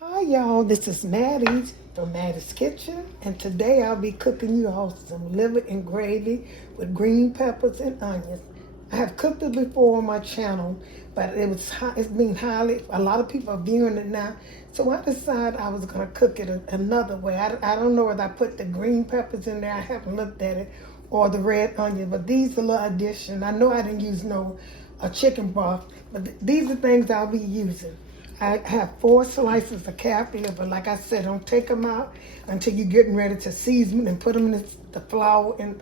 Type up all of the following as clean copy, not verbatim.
Hi y'all, this is Mattie from Mattie's Kitchen, and today I'll be cooking you all some liver and gravy with green peppers and onions. I have cooked it before on my channel, but it's being a lot of people are viewing it now, so I decided I was going to cook it another way. I don't know whether I put the green peppers in there, I haven't looked at it, or the red onion, but these are a little addition. I know I didn't use no chicken broth, but these are things I'll be using. I have 4 slices of calf liver. Like I said, don't take them out until you're getting ready to season and put them in the flour and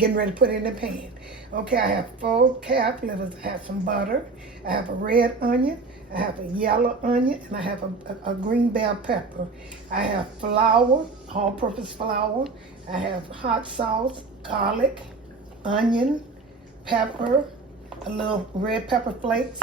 getting ready to put it in the pan. Okay, I have 4 calf livers. I have some butter. I have a red onion. I have a yellow onion, and I have a green bell pepper. I have flour, all-purpose flour. I have hot sauce, garlic, onion, pepper, a little red pepper flakes,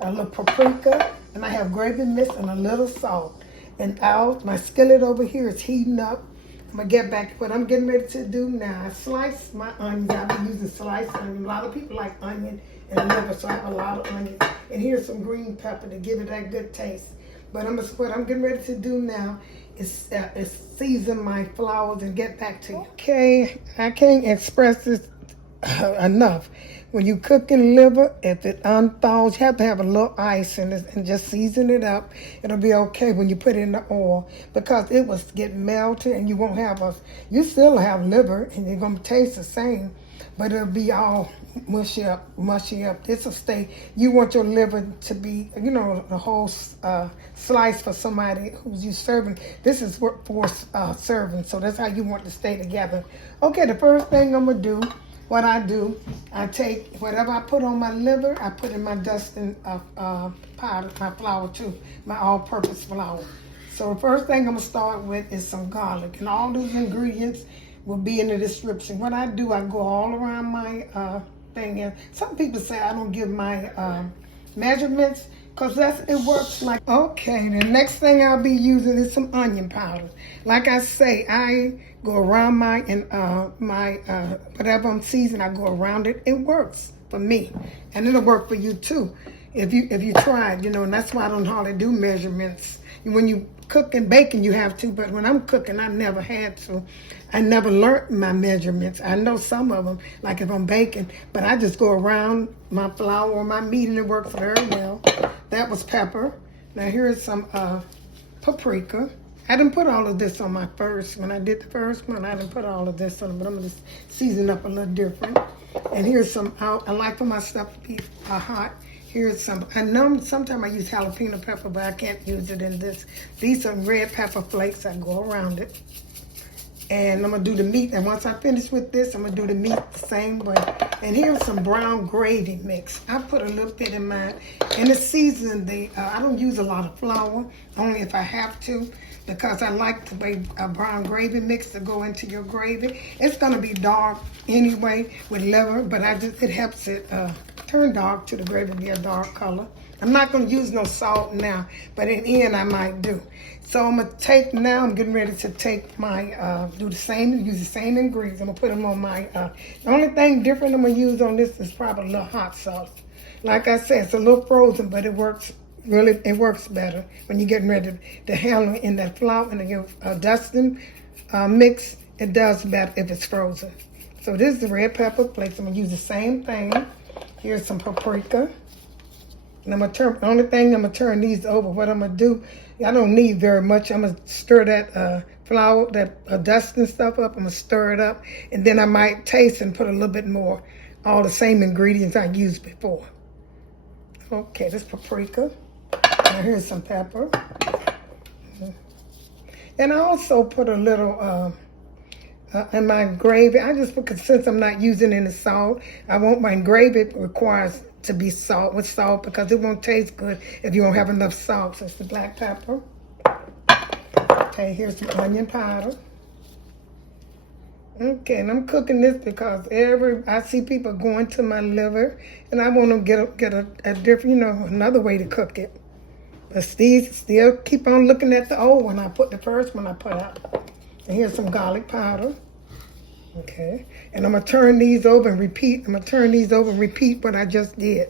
a little paprika, and I have gravy mix and a little salt. And my skillet over here is heating up. I'm gonna get back to what I'm getting ready to do now. I slice my onions. I've been using sliced onion. A lot of people like onion and liver, so I have a lot of onions. And here's some green pepper to give it that good taste. But what I'm getting ready to do now is season my flours and get back to you. Okay, I can't express this enough. When you cooking liver, if it unthaws, you have to have a little ice in it and just season it up. It'll be okay when you put it in the oil, because it will get melted and you won't have you still have liver and you're gonna taste the same, but it'll be all mushy up. This'll stay. You want your liver to be, the whole slice for somebody who's you serving. This is for serving, so that's how you want to stay together. Okay, the first thing I'm gonna do, I take whatever I put on my liver, I put in my dusting powder, my flour too, my all-purpose flour. So the first thing I'm gonna start with is some garlic, and all those ingredients will be in the description. What I do, I go all around my thing, and some people say I don't give my measurements, because it works like. Okay, the next thing I'll be using is some onion powder. Like I say, I go around my whatever I'm seasoning, I go around it. It works for me, and it'll work for you too if you try it, and that's why I don't hardly do measurements. When you cook and baking, you have to, but when I'm cooking, I never had to. I never learned my measurements. I know some of them, like if I'm baking, but I just go around my flour or my meat, and it works very well. That was pepper. Now here's some paprika. I didn't put all of this on my first. When I did the first one, I didn't put all of this on, but I'm going to season up a little different. And here's some, I like for my stuff to be hot. Here's some, I know sometimes I use jalapeno pepper, but I can't use it in this. These are red pepper flakes. I go around it. And I'm going to do the meat. And once I finish with this, I'm going to do the meat the same way. And here's some brown gravy mix. I put a little bit in mine. And it's seasoned. I don't use a lot of flour, only if I have to, because I like the way a brown gravy mix to go into your gravy. It's going to be dark anyway with liver, but it helps it turn dark to the gravy, be a dark color. I'm not going to use no salt now, but in the end I might do. So I'm getting ready to take my, use the same ingredients. I'm going to put them on my, the only thing different I'm going to use on this is probably a little hot sauce. Like I said, it's a little frozen, but it works better when you're getting ready to handle it in that flour and your dusting mix. It does better if it's frozen. So this is the red pepper flakes. I'm going to use the same thing. Here's some paprika. And the only thing I'm going to turn these over. What I'm going to do, I don't need very much. I'm going to stir that flour, that dusting stuff up. I'm going to stir it up. And then I might taste and put a little bit more, all the same ingredients I used before. Okay, this paprika. Now here's some pepper. And I also put a little in my gravy. Because since I'm not using any salt, I want my gravy requires to be with salt, because it won't taste good if you don't have enough salt. So it's the black pepper. Okay, here's some onion powder. Okay, and I'm cooking this because I see people going to my liver, and I want to get a different, another way to cook it. But still keep on looking at the old one. I put the first one I put out. And here's some garlic powder. Okay, and I'm going to turn these over and repeat. What I just did.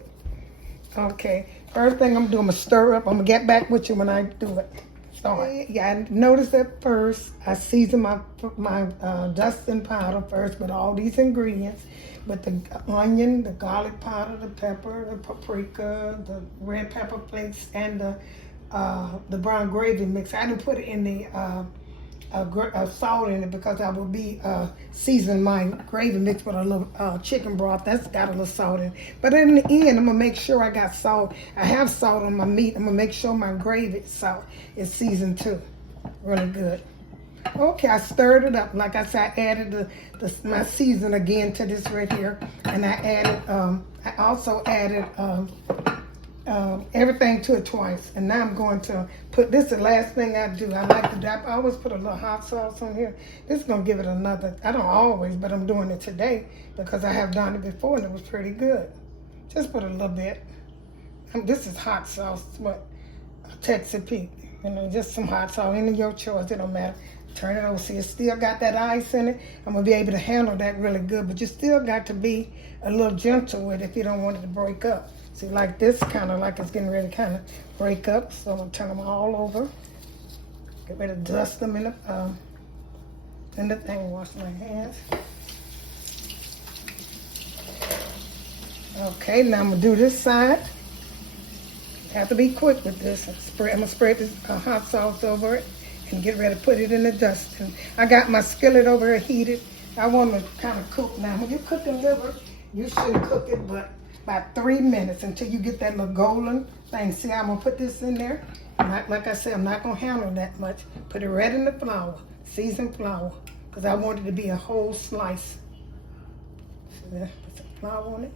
Okay, First thing I'm doing, I'm gonna stir up. I'm gonna get back with you when I do it. Start. Yeah, I noticed at first I seasoned my dusting powder first with all these ingredients, with the onion, the garlic powder, the pepper, the paprika, the red pepper flakes, and the brown gravy mix. I didn't put it in the salt in it because I will be seasoning my gravy mix with a little chicken broth. That's got a little salt in it. But in the end, I'm gonna make sure I got salt. I have salt on my meat. I'm gonna make sure my gravy salt is seasoned too. Really good. Okay, I stirred it up. Like I said, I added my season again to this right here, and I also added everything to it twice. And now I'm going to put this, the last thing I do. I like to do, I always put a little hot sauce on here. This is gonna give it another, I don't always, but I'm doing it today because I have done it before and it was pretty good. Just put a little bit. This is hot sauce, what Texas Pete, you know, just some hot sauce, any of your choice, it don't matter. Turn it over, see it still got that ice in it. I'm gonna be able to handle that really good, but you still got to be a little gentle with it if you don't want it to break up. See, like this, kind of like it's getting ready to kind of break up. So I'm gonna turn them all over. Get ready to dust them in the thing. Wash my hands. Okay, now I'm gonna do this side. Have to be quick with this. I'm gonna spread this hot sauce over it and get ready to put it in the dust. And I got my skillet over here heated. I want to kind of cook now. When you cook the liver, you shouldn't cook it but about 3 minutes until you get that little golden thing. See, I'm gonna put this in there. Like I said, I'm not gonna handle that much. Put it right in the flour, seasoned flour, because I want it to be a whole slice. So there, put some flour on it,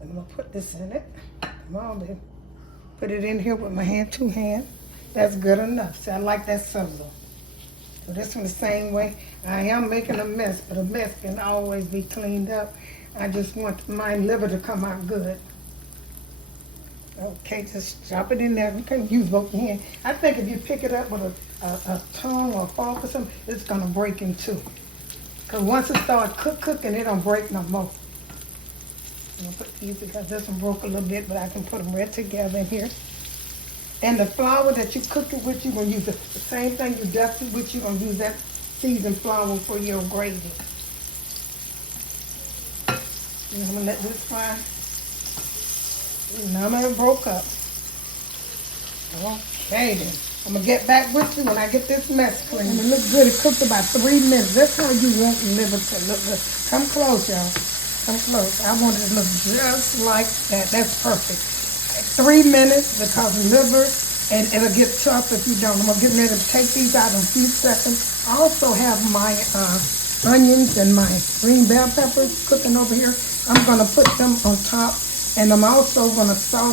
and I'm gonna put this in it. Come on, baby. Put it in here with my hand, 2 hands. That's good enough. See, I like that sizzle. So this one the same way. I am making a mess, but a mess can always be cleaned up. I just want my liver to come out good. Okay, just drop it in there. You can use both your hands. I think if you pick it up with a tongue or a fork or something, it's gonna break in two. Because once it starts cooking, it don't break no more. I'm gonna put these because this one broke a little bit, but I can put them right together in here. And the flour that you cook it with, you're gonna use the same thing you dust it with, you're gonna use that seasoned flour for your gravy. And I'm gonna let this fry. None of it broke up. Okay then. I'm gonna get back with you when I get this mess clean. It looks good. It cooked about 3 minutes. That's how you want the liver to look good. Come close, y'all. Come close. I want it to look just like that. That's perfect. 3 minutes because the liver, and it'll get tough if you don't. I'm gonna get ready to take these out in a few seconds. I also have my onions and my green bell peppers cooking over here. I'm gonna put them on top, and I'm also gonna chop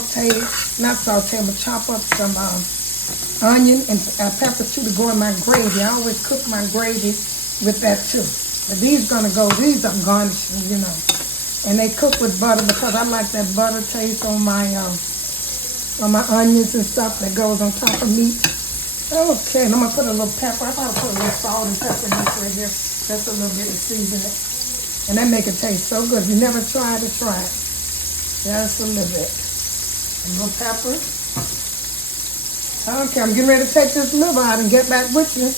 up some onion and peppers too to go in my gravy. I always cook my gravy with that too. But these are garnishing, you know. And they cook with butter because I like that butter taste on my onions and stuff that goes on top of meat. Okay, and I'm gonna put a little pepper. I probably put a little salt and pepper in this right here. Just a little bit to season it. And that make it taste so good. If you never tried it, try it. Just a little bit. A little pepper. Okay, I'm getting ready to take this liver out and get back with you.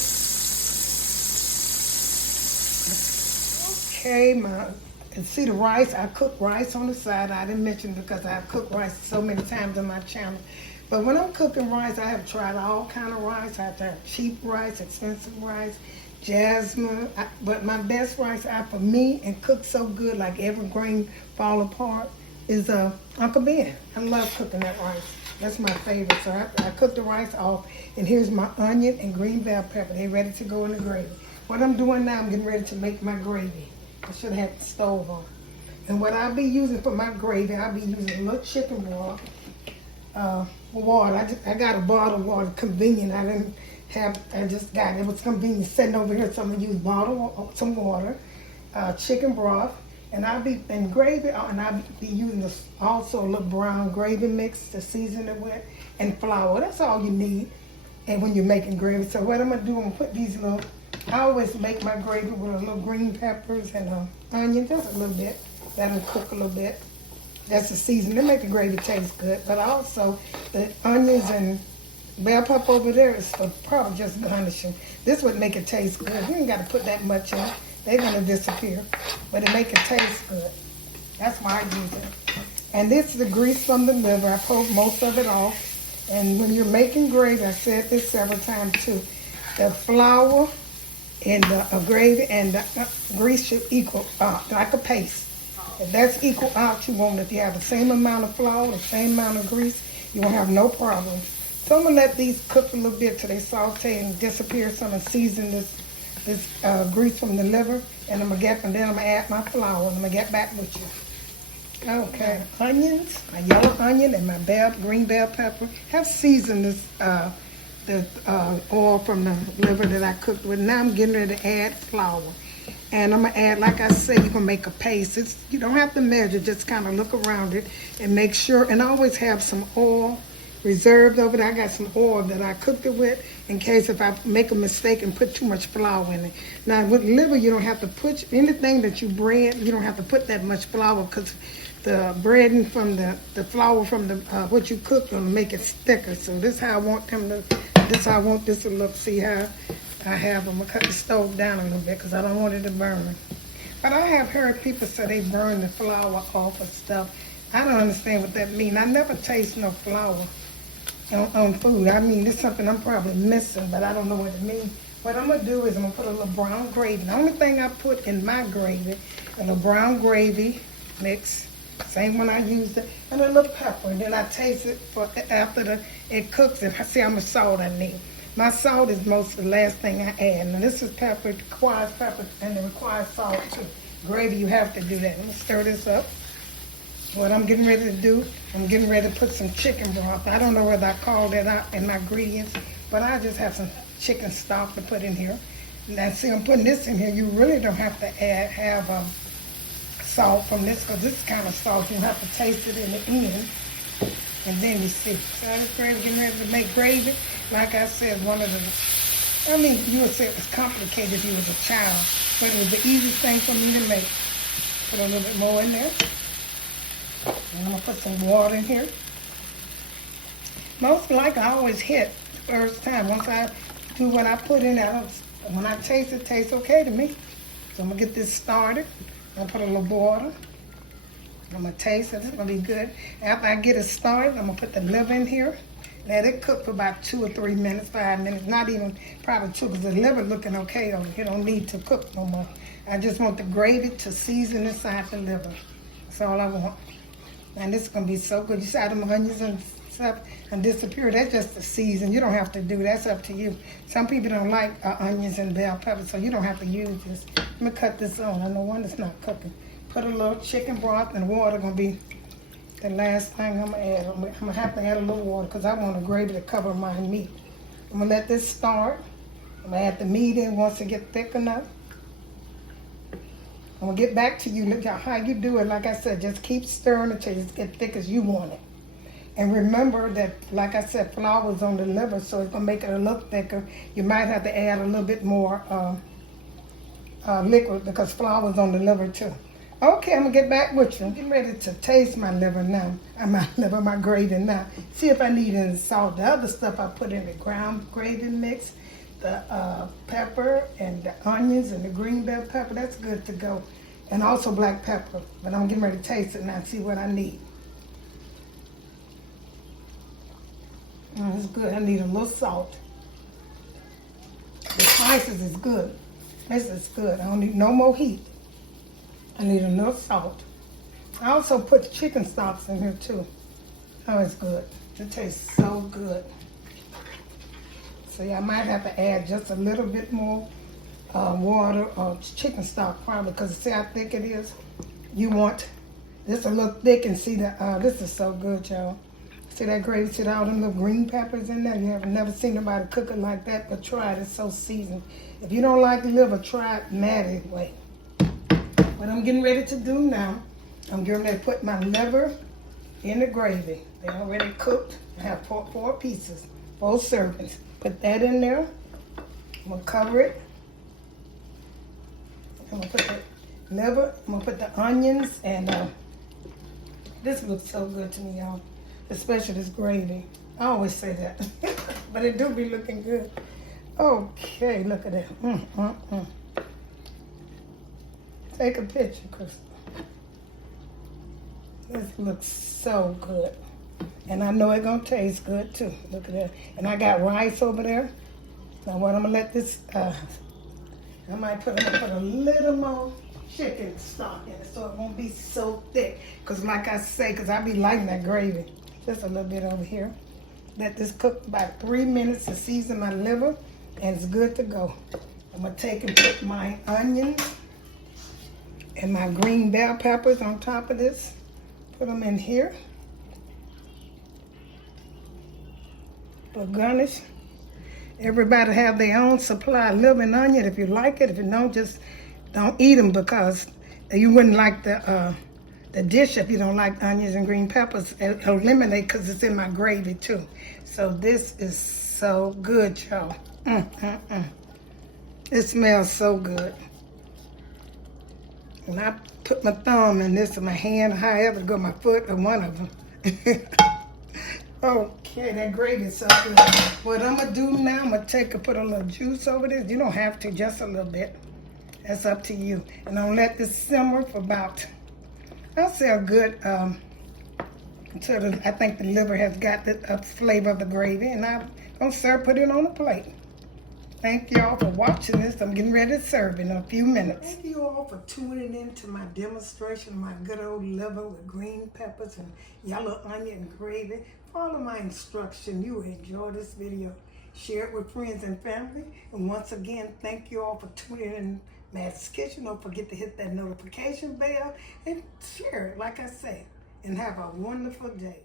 Okay, and see the rice. I cook rice on the side. I didn't mention it because I've cooked rice so many times on my channel. But when I'm cooking rice, I have tried all kind of rice. I have tried cheap rice, expensive rice, jasmine. But my best rice for me and cooked so good, like every grain fall apart, is Uncle Ben. I love cooking that rice. That's my favorite. So I cook the rice off, and here's my onion and green bell pepper. They're ready to go in the gravy. What I'm doing now, I'm getting ready to make my gravy. I should have had the stove on. And what I'll be using for my gravy, I'll be using a little chicken broth, water. I got a bottle of water, convenient. I just got it. It was convenient sitting over here, so I'm gonna use some water, chicken broth, and I'll be using also a little brown gravy mix to season it with, and flour. That's all you need. And when you're making gravy, so what I'm gonna do, I'm gonna put these little. I always make my gravy with a little green peppers and onion, just a little bit. That'll cook a little bit. That's the season. They make the gravy taste good. But also, the onions and bell pepper over there is for probably just garnishing. This would make it taste good. You ain't got to put that much in. They're going to disappear. But it make it taste good. That's why I use it. And this is the grease from the liver. I pulled most of it off. And when you're making gravy, I said this several times too, the flour and the gravy and the grease should equal out, like a paste. If that's equal out, you want, if you have the same amount of flour, the same amount of grease, you won't have no problem. So I'm gonna let these cook a little bit till they saute and disappear some and season this grease from the liver. And then I'm gonna add my flour and I'm gonna get back with you. Okay, onions, my yellow onion and my green bell pepper. Have seasoned this the oil from the liver that I cooked with. Now I'm getting ready to add flour. And I'm gonna add, like I said, you're gonna make a paste. You don't have to measure, just kind of look around it and make sure, and I always have some oil reserved over there. I got some oil that I cooked it with in case if I make a mistake and put too much flour in it. Now with liver, you don't have to put anything that you bread, you don't have to put that much flour because the breading from the flour from the what you cook gonna make it thicker. So this is how I want them to, this is how I want this to look. See how I have them. I'm gonna cut the stove down a little bit because I don't want it to burn. But I have heard people say they burn the flour off of stuff. I don't understand what that means. I never taste no flour on food. I mean, it's something I'm probably missing, but I don't know what it means. What I'm gonna do is I'm gonna put a little brown gravy. The only thing I put in my gravy, a little brown gravy mix, same one I used it, and a little pepper. And then I taste it for after it cooks. And see how much salt I need. My salt is most the last thing I add. Now this is pepper, it requires pepper, and it requires salt too. Gravy, you have to do that. Let me stir this up. What I'm getting ready to do, I'm getting ready to put some chicken broth. I don't know whether I call that out in my ingredients, but I just have some chicken stock to put in here. Now see, I'm putting this in here. You really don't have to have salt from this because this is kind of salt. You have to taste it in the end, and then you see. So I was getting ready to make gravy. Like I said, one of the, I mean, you would say it was complicated if you was a child, but it was the easiest thing for me to make. Put a little bit more in there. And I'm gonna put some water in here. Most likely I always hit the first time. Once I do what I put in there, when I taste it, tastes okay to me. So I'm gonna get this started. I'm gonna put a little water. I'm gonna taste it, it's gonna be good. After I get it started, I'm gonna put the liver in here. Let it cook for about 2 or 3 minutes, 5 minutes, not even probably 2, because the liver looking okay on it. You don't need to cook no more. I just want the gravy to season inside the liver. That's all I want. And this is gonna be so good. You see how them onions and stuff and disappear. That's just the season. You don't have to do, that's up to you. Some people don't like onions and bell peppers, so you don't have to use this. Let me cut this on. I know one that's not cooking. Put a little chicken broth and water gonna be the last thing I'm gonna add. I'm gonna have to add a little water because I want the gravy to cover my meat. I'm gonna let this start. I'm gonna add the meat in once it gets thick enough. I'm gonna get back to you. Look how you do it. Like I said, just keep stirring until it gets thick as you want it. And remember that, like I said, flour's on the liver, so it's gonna make it a little thicker. You might have to add a little bit more liquid because flour's on the liver too. Okay, I'm gonna get back with you. I'm getting ready to taste my liver now. My gravy now. See if I need any salt. The other stuff I put in the ground gravy mix, the pepper and the onions and the green bell pepper, that's good to go. And also black pepper, but I'm getting ready to taste it now and see what I need. It's good, I need a little salt. The spices is good. This is good, I don't need no more heat. I need a little salt. I also put chicken stocks in here too. Oh, it's good. It tastes so good. So yeah, I might have to add just a little bit more water or chicken stock probably because see how thick it is? You want this a little thick and see that this is so good, y'all. See that gravy, see all them little green peppers in there? You have never seen nobody cook it like that, but try it, it's so seasoned. If you don't like liver, try it Mattie way. What I'm getting ready to do now, I'm getting ready to put my liver in the gravy. They already cooked. I have four pieces, 4 servings. Put that in there. I'm gonna cover it. I'm gonna put the liver, I'm gonna put the onions and This looks so good to me, y'all. Especially this gravy. I always say that. But it do be looking good. Okay, look at that. Take a picture, Crystal. This looks so good. And I know it's gonna taste good too. Look at that. And I got rice over there. Now what I'm gonna let this, I might put a little more chicken stock in it so it won't be so thick. Cause like I say, cause I be liking that gravy. Just a little bit over here. Let this cook about 3 minutes to season my liver and it's good to go. I'm gonna take and put my onions and my green bell peppers on top of this. Put them in here. For garnish. Everybody have their own supply of liver and onion. If you like it, if you don't, just don't eat them because you wouldn't like the dish if you don't like onions and green peppers. Eliminate because it's in my gravy too. So this is so good, y'all. It smells so good. And I put my thumb in this with my hand, however go, my foot or one of them. Okay, that gravy is so good. What I'm gonna do now, I'm gonna put a little juice over this. You don't have to, just a little bit. That's up to you. And I'm gonna let this simmer for about, I'll say a good, until I think the liver has got the flavor of the gravy. And I'm gonna put it on a plate. Thank you all for watching this. I'm getting ready to serve in a few minutes. Thank you all for tuning in to my demonstration of my good old liver with green peppers and yellow onion and gravy. Follow my instruction. You will enjoy this video. Share it with friends and family. And once again, thank you all for tuning in Mattie's Kitchen. Don't forget to hit that notification bell and share it, like I said. And have a wonderful day.